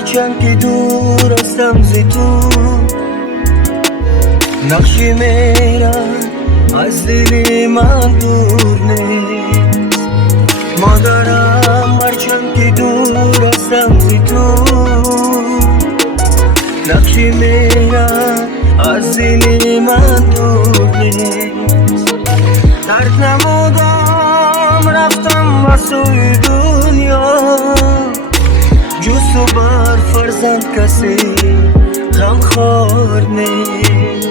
هرچند که دور هستم ز تو، نقشی میرم از دل من دور نیست. مادرم هرچند که دور هستم ز تو، نقشی میرم از دل من دور نیست. ترک نمودم رفتم و سوی دنیا، جز تو بر فرزند کسی غم خوار نیست.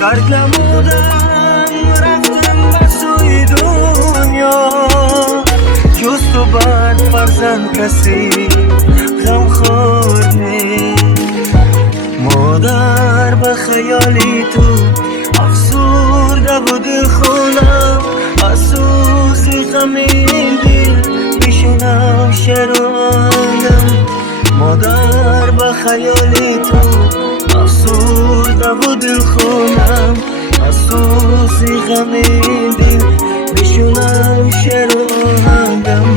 ترک نمودم رفتم و سوی دنیا، جز تو بر فرزند کسی غم خوار نیست. مادر به خیالی تو افسرده بود خونم، از سوز غم این دل میشونم شعر و آهنگم. مادر به خیالی تو افسرده بود خونم، از سوز غم این دل میشونم شعر و آهنگم.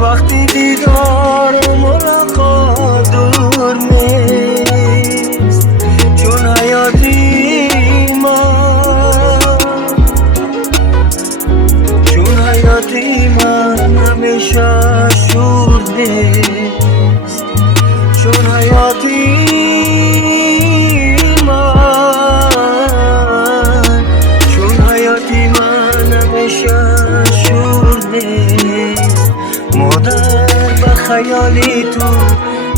وقتی دیدار و ملاقات دور نیست، چون حیاتی من همیشه شور نیست. چون حیاتی من همیشه شور نیست. مادر به خیالی تو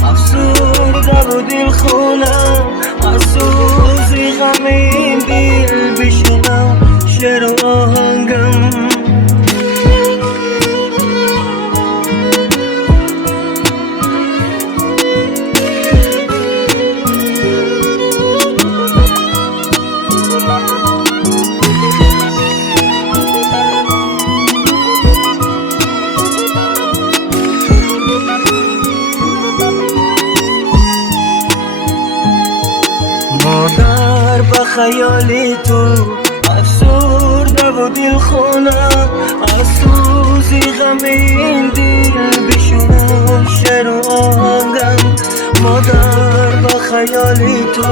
افسرده و دل خونم، از سوز غم این دل بشنم شعر و آهنگم. مادر به خیالی تو افسرده و دل خونم، از سوز غم این دل بشنم شعر و آهنگم. مادر به خیالی تو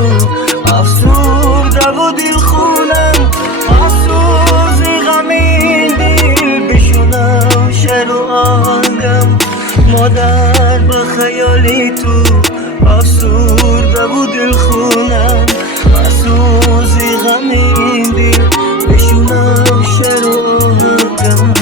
افسرده و دل خونم، از سوز غم این دل بشنم شعر و آهنگم. مادر به خیالی تو افسرده و دل خونم، از سوز غم این دل بشنم شعر و آهنگم.